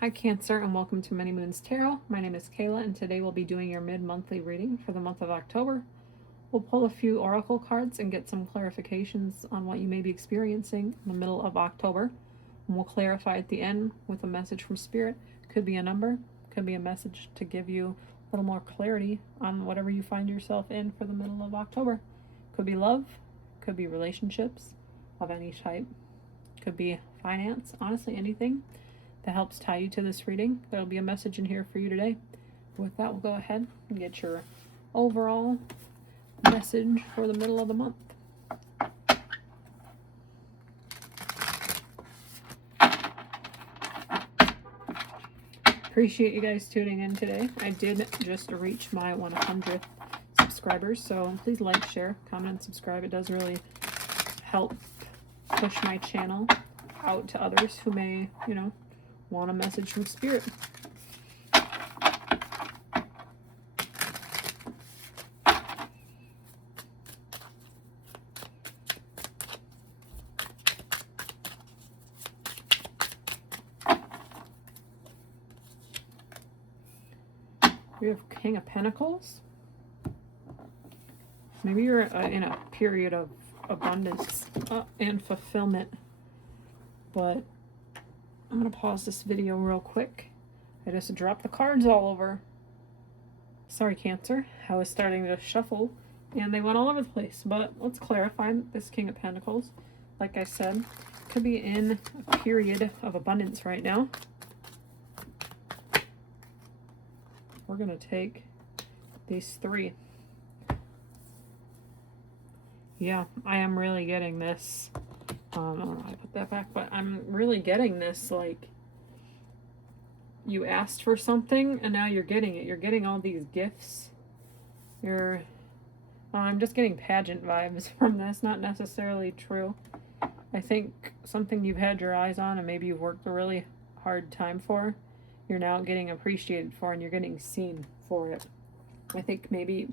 Hi Cancer, and welcome to Many Moons Tarot. My name is Kayla, and today we'll be doing your mid-monthly reading for the month of October. We'll pull a few oracle cards and get some clarifications on what you may be experiencing in the middle of October. And we'll clarify at the end with a message from Spirit. Could be a number, could be a message to give you a little more clarity on whatever you find yourself in for the middle of October. Could be love, could be relationships of any type, could be finance, honestly anything that helps tie you to this reading. There'll be a message in here for you today. With that, we'll go ahead and get your overall message for the middle of the month. Appreciate you guys tuning in today. I did just reach my 100th subscribers, so please like, share, comment, and subscribe. It does really help push my channel out to others who may, want a message from Spirit. We have King of Pentacles. Maybe you're in a period of abundance and fulfillment, but I'm going to pause this video real quick. I just dropped the cards all over. Sorry, Cancer. I was starting to shuffle, and they went all over the place. But let's clarify this King of Pentacles. Like I said, could be in a period of abundance right now. We're going to take these three. Yeah, I am really getting this. I don't know how to put that back, but I'm really getting this, like, you asked for something and now you're getting it. You're getting all these gifts. I'm just getting pageant vibes from this, not necessarily true. I think something you've had your eyes on and maybe you've worked a really hard time for, you're now getting appreciated for, and you're getting seen for it. I think maybe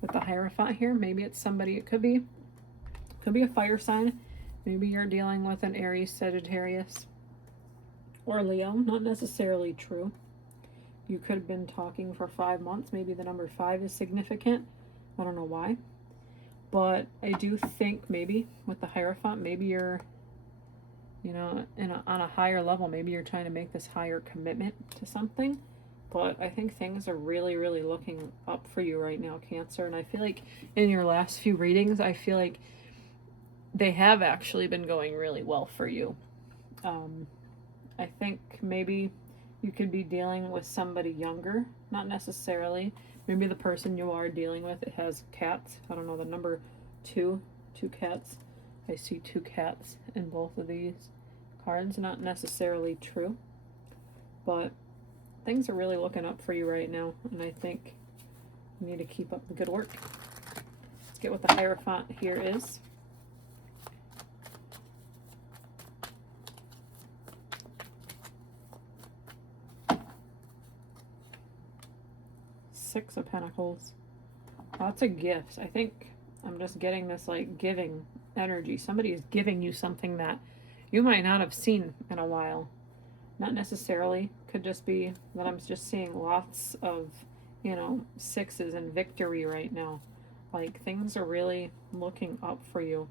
with the Hierophant here, maybe it's somebody, it could be a fire sign. Maybe you're dealing with an Aries, Sagittarius, or Leo. Not necessarily true. You could have been talking for 5 months. Maybe the number 5 is significant. I don't know why. But I do think maybe with the Hierophant, maybe you're, on a higher level. Maybe you're trying to make this higher commitment to something. But I think things are really, really looking up for you right now, Cancer. And I feel like in your last few readings, I feel like they have actually been going really well for you. I think maybe you could be dealing with somebody younger, not necessarily. Maybe the person you are dealing with, it has cats. I don't know, the number 2 cats. I see 2 cats in both of these cards. Not necessarily true, but things are really looking up for you right now, and I think you need to keep up the good work. Let's get what the Hierophant here is. Six of Pentacles. Lots of gifts. I think I'm just getting this like giving energy. Somebody is giving you something that you might not have seen in a while. Not necessarily. Could just be that I'm just seeing lots of, sixes and victory right now. Like things are really looking up for you.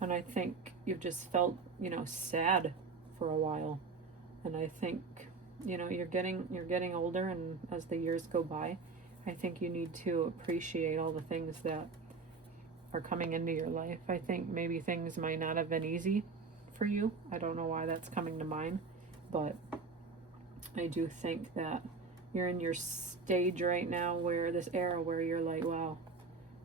And I think you've just felt, sad for a while. And I think, you're getting older, and as the years go by, I think you need to appreciate all the things that are coming into your life. I think maybe things might not have been easy for you. I don't know why that's coming to mind, but I do think that you're in your stage right now where this era where you're like, wow,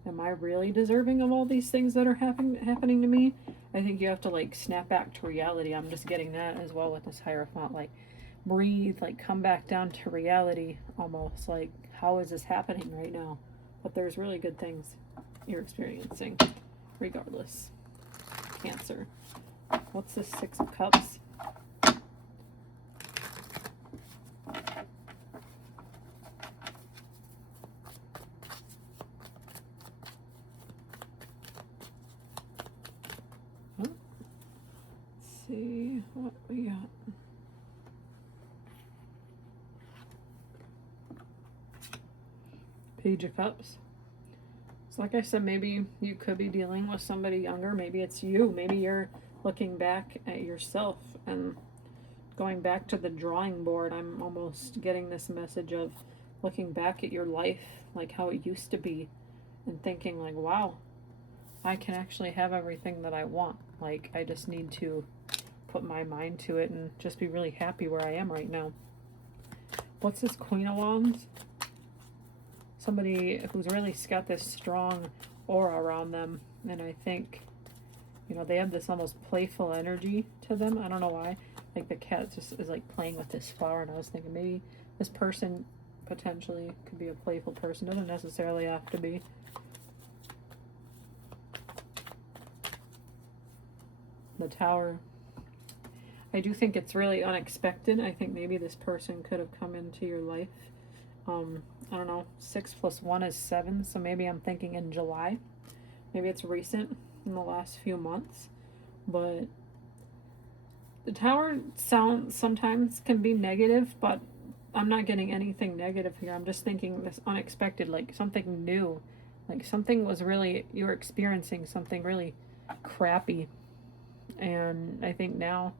am I really deserving of all these things that are happening to me? I think you have to like snap back to reality. I'm just getting that as well with this Hierophant. Like breathe, like come back down to reality almost. Like how is this happening right now? But there's really good things you're experiencing regardless. Cancer. What's this 6 of Cups? See what we got. Page of Cups. So like I said, maybe you could be dealing with somebody younger. Maybe it's you. Maybe you're looking back at yourself and going back to the drawing board. I'm almost getting this message of looking back at your life, like how it used to be, and thinking like, wow, I can actually have everything that I want. Like, I just need to put my mind to it and just be really happy where I am right now. What's this Queen of Wands? Somebody who's really got this strong aura around them, and I think, you know, they have this almost playful energy to them. I don't know why. Like, the cat just is like playing with this flower, and I was thinking maybe this person potentially could be a playful person. Doesn't necessarily have to be. The Tower. I do think it's really unexpected. I think maybe this person could have come into your life. I don't know, 6 + 1 is 7, so maybe I'm thinking in July. Maybe it's recent, in the last few months. But the Tower sound sometimes can be negative, but I'm not getting anything negative here. I'm just thinking this unexpected, like something new. Like something was really, you were experiencing something really crappy. And I think now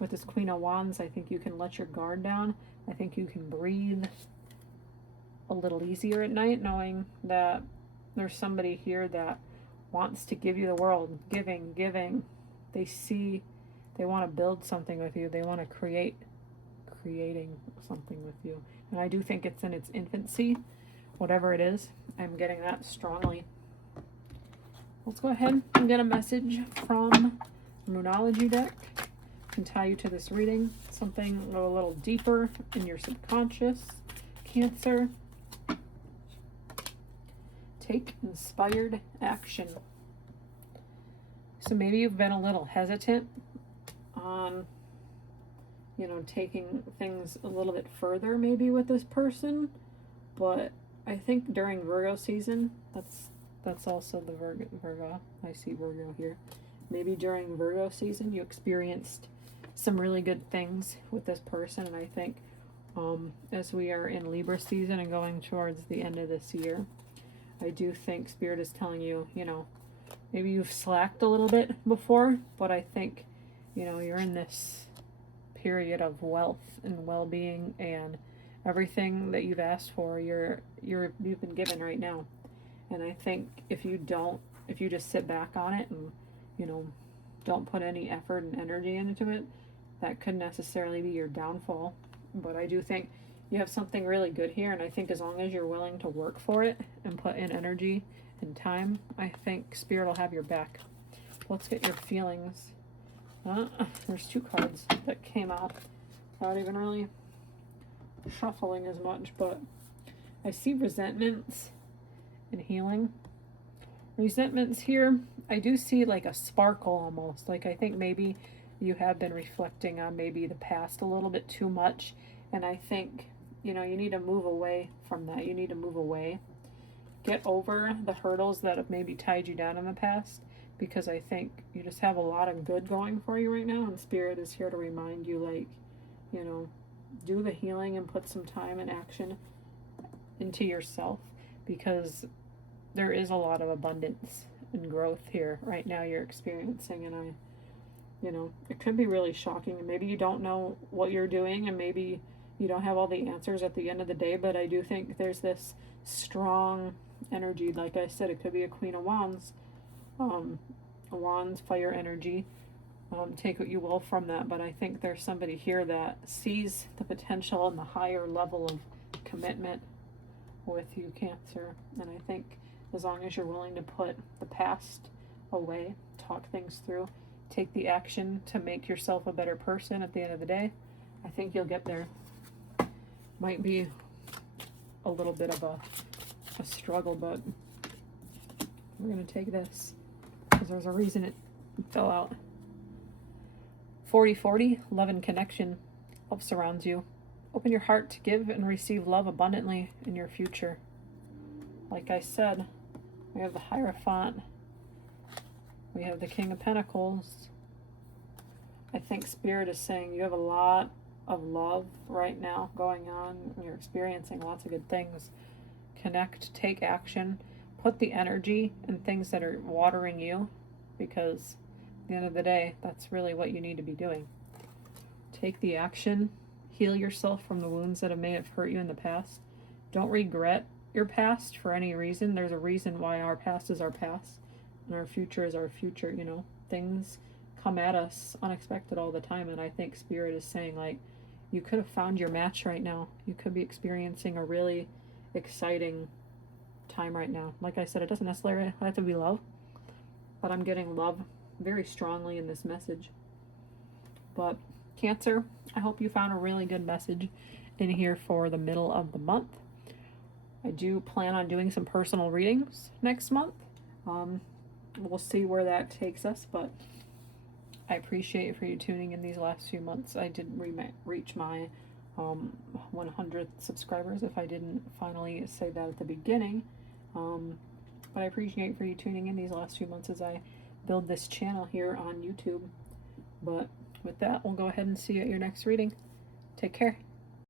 with this Queen of Wands, I think you can let your guard down. I think you can breathe a little easier at night, knowing that there's somebody here that wants to give you the world. Giving. They see, they want to build something with you. They want to creating something with you. And I do think it's in its infancy, whatever it is. I'm getting that strongly. Let's go ahead and get a message from the Moonology deck. Can tie you to this reading. Something a little deeper in your subconscious. Cancer. Take inspired action. So maybe you've been a little hesitant on, you know, taking things a little bit further maybe with this person, but I think during Virgo season, that's also the Virgo. I see Virgo here. Maybe during Virgo season you experienced some really good things with this person, and I think as we are in Libra season and going towards the end of this year, I do think Spirit is telling you, you know, maybe you've slacked a little bit before, but I think, you know, you're in this period of wealth and well-being, and everything that you've asked for, you've been given right now. And I think if you just sit back on it and, you know, don't put any effort and energy into it, that could necessarily be your downfall. But I do think you have something really good here, and I think as long as you're willing to work for it and put in energy and time, I think Spirit will have your back. Let's get your feelings. There's 2 cards that came out without even really shuffling as much, but I see resentments and healing. Resentments here, I do see like a sparkle almost. Like I think maybe you have been reflecting on maybe the past a little bit too much, and I think, you know, you need to move away from that. You need to move away. Get over the hurdles that have maybe tied you down in the past, because I think you just have a lot of good going for you right now, and Spirit is here to remind you, like, you know, do the healing and put some time and action into yourself, because there is a lot of abundance and growth here right now you're experiencing, and you know, it could be really shocking, and maybe you don't know what you're doing, and maybe you don't have all the answers at the end of the day, but I do think there's this strong energy. Like I said, it could be a Queen of Wands, a Wands, fire energy. Take what you will from that, but I think there's somebody here that sees the potential and the higher level of commitment with you, Cancer. And I think as long as you're willing to put the past away, talk things through, take the action to make yourself a better person at the end of the day, I think you'll get there. Might be a little bit of a struggle, but we're going to take this because there's a reason it fell out. 40/40, love and connection. Love surrounds you. Open your heart to give and receive love abundantly in your future. Like I said, we have the Hierophant. We have the King of Pentacles. I think Spirit is saying you have a lot of love right now going on. You're experiencing lots of good things. connect, take action, put the energy in things that are watering you, because at the end of the day, that's really what you need to be doing. Take the action, heal yourself from the wounds that may have hurt you in the past. Don't regret your past for any reason. There's a reason why our past is our past and our future is our future, you know. Things come at us unexpected all the time, and I think Spirit is saying, like, you could have found your match right now. You could be experiencing a really exciting time right now. Like I said, it doesn't necessarily have to be love, but I'm getting love very strongly in this message. But Cancer, I hope you found a really good message in here for the middle of the month. I do plan on doing some personal readings next month. We'll see where that takes us, but I appreciate for you tuning in these last few months. I did reach my 100 subscribers, if I didn't finally say that at the beginning. But I appreciate for you tuning in these last few months as I build this channel here on YouTube. But with that, we'll go ahead and see you at your next reading. Take care.